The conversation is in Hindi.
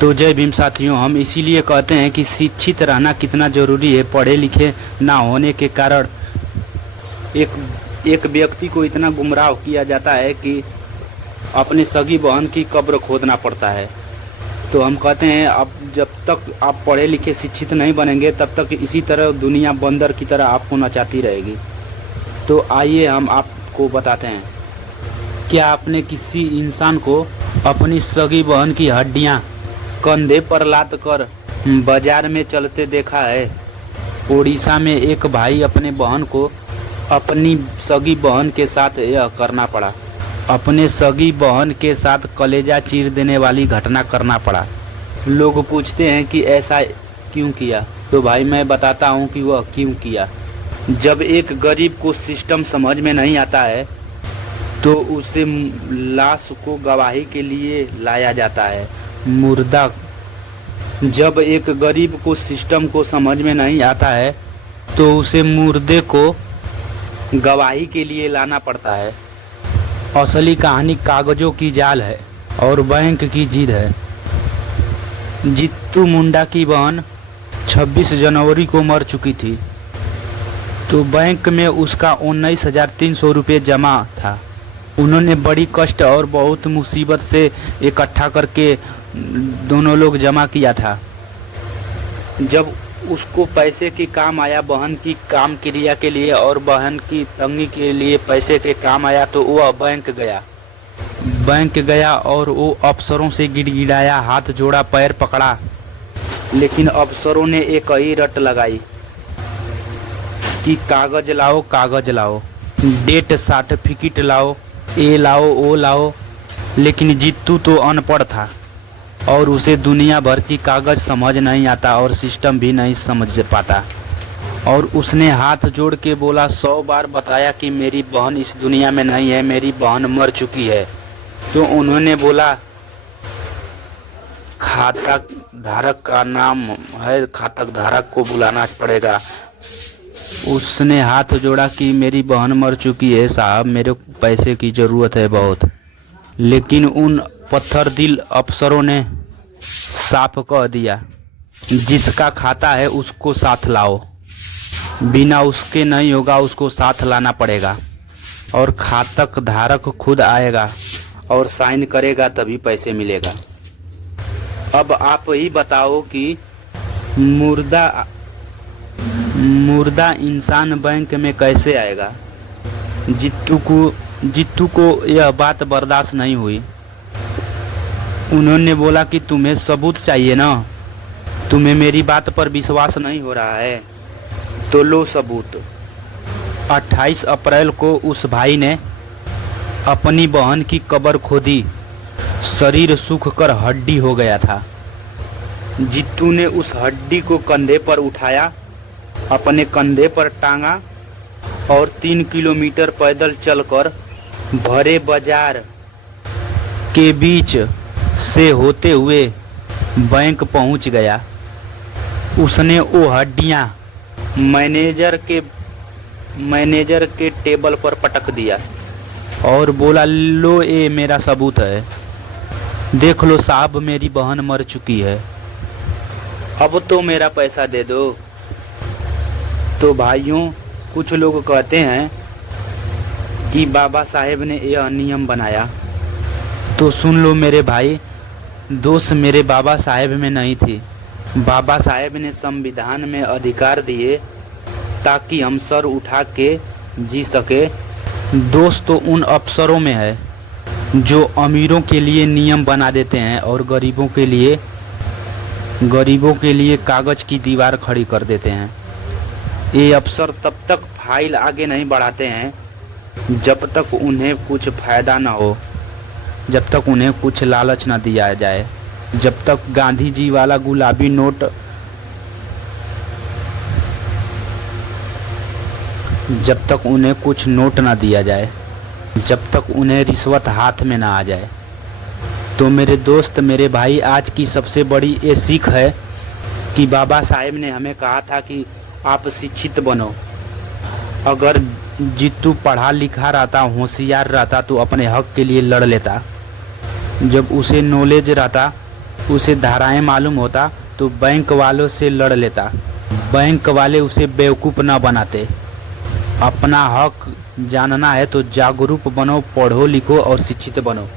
तो जय भीम साथियों, हम इसीलिए कहते हैं कि शिक्षित रहना कितना ज़रूरी है। पढ़े लिखे ना होने के कारण एक एक व्यक्ति को इतना गुमराह किया जाता है कि अपने सगी बहन की कब्र खोदना पड़ता है। तो हम कहते हैं अब जब तक आप पढ़े लिखे शिक्षित नहीं बनेंगे तब तक इसी तरह दुनिया बंदर की तरह आपको नचाती रहेगी। तो आइए हम आपको बताते हैं, क्या आपने किसी इंसान को अपनी सगी बहन की हड्डियां कंधे पर लाद कर बाजार में चलते देखा है? उड़ीसा में एक भाई अपने बहन को अपनी सगी बहन के साथ यह करना पड़ा। अपने सगी बहन के साथ कलेजा चीर देने वाली घटना करना पड़ा। लोग पूछते हैं कि ऐसा क्यों किया, तो भाई मैं बताता हूँ कि वह क्यों किया। जब एक गरीब को सिस्टम समझ में नहीं आता है तो उसे लाश को गवाही के लिए लाया जाता है। मुर्दा जब एक गरीब को सिस्टम को समझ में नहीं आता है तो उसे मुर्दे को गवाही के लिए लाना पड़ता है। असली कहानी कागजों की जाल है और बैंक की जिद है। जित्तू मुंडा की बहन 26 जनवरी को मर चुकी थी, तो बैंक में उसका 19,300 रुपये जमा था। उन्होंने बड़ी कष्ट और बहुत मुसीबत से इकट्ठा करके दोनों लोग जमा किया था। जब उसको पैसे की काम आया, बहन की काम क्रिया के लिए और बहन की तंगी के लिए पैसे के काम आया, तो वह बैंक गया और वो अफसरों से गिड़गिड़ाया, हाथ जोड़ा, पैर पकड़ा। लेकिन अफसरों ने एक ही रट लगाई कि कागज लाओ, कागज लाओ, डेट सर्टिफिकेट लाओ, ये लाओ, वो लाओ। लेकिन जित्तू तो अनपढ़ था और उसे दुनिया भर की कागज समझ नहीं आता और सिस्टम भी नहीं समझ पाता। और उसने हाथ जोड़ के बोला, 100 बार बताया कि मेरी बहन इस दुनिया में नहीं है, मेरी बहन मर चुकी है। तो उन्होंने बोला, खातक धारक का नाम है, खातक धारक को बुलाना पड़ेगा। उसने हाथ जोड़ा कि मेरी बहन मर चुकी है साहब, मेरे पैसे की ज़रूरत है बहुत। लेकिन उन पत्थर दिल अफसरों ने साफ कह दिया, जिसका खाता है उसको साथ लाओ, बिना उसके नहीं होगा, उसको साथ लाना पड़ेगा। और खातक धारक खुद आएगा और साइन करेगा, तभी पैसे मिलेगा। अब आप ही बताओ कि मुर्दा इंसान बैंक में कैसे आएगा? जित्तू को यह बात बर्दाश्त नहीं हुई। उन्होंने बोला कि तुम्हें सबूत चाहिए ना, तुम्हें मेरी बात पर विश्वास नहीं हो रहा है, तो लो सबूत। 28 अप्रैल को उस भाई ने अपनी बहन की कब्र खोदी, शरीर सूख कर हड्डी हो गया था। जित्तू ने उस हड्डी को कंधे पर उठाया, अपने कंधे पर टांगा और 3 किलोमीटर पैदल चलकर भरे बाजार के बीच से होते हुए बैंक पहुंच गया। उसने वो हड्डियां मैनेजर के टेबल पर पटक दिया और बोला, लो ये मेरा सबूत है, देख लो साहब, मेरी बहन मर चुकी है, अब तो मेरा पैसा दे दो। तो भाइयों, कुछ लोग कहते हैं कि बाबा साहेब ने यह नियम बनाया। तो सुन लो मेरे भाई, दोष मेरे बाबा साहेब में नहीं थी। बाबा साहेब ने संविधान में अधिकार दिए ताकि हम सर उठा के जी सके। दोष तो उन अफसरों में है जो अमीरों के लिए नियम बना देते हैं और गरीबों के लिए कागज की दीवार खड़ी कर देते हैं। ये अफसर तब तक फाइल आगे नहीं बढ़ाते हैं जब तक उन्हें कुछ फायदा ना हो, जब तक उन्हें कुछ लालच ना दिया जाए, जब तक गांधी जी वाला गुलाबी नोट जब तक उन्हें कुछ नोट ना दिया जाए, जब तक उन्हें रिश्वत हाथ में ना आ जाए। तो मेरे दोस्त, मेरे भाई, आज की सबसे बड़ी ये सीख है कि बाबा साहेब ने हमें कहा था कि आप शिक्षित बनो। अगर जित्तू पढ़ा लिखा रहता, होशियार रहता, तो अपने हक के लिए लड़ लेता। जब उसे नॉलेज रहता उसे धाराएं मालूम होता तो बैंक वालों से लड़ लेता। बैंक वाले उसे बेवकूफ़ न बनाते। अपना हक जानना है तो जागरूक बनो, पढ़ो लिखो और शिक्षित बनो।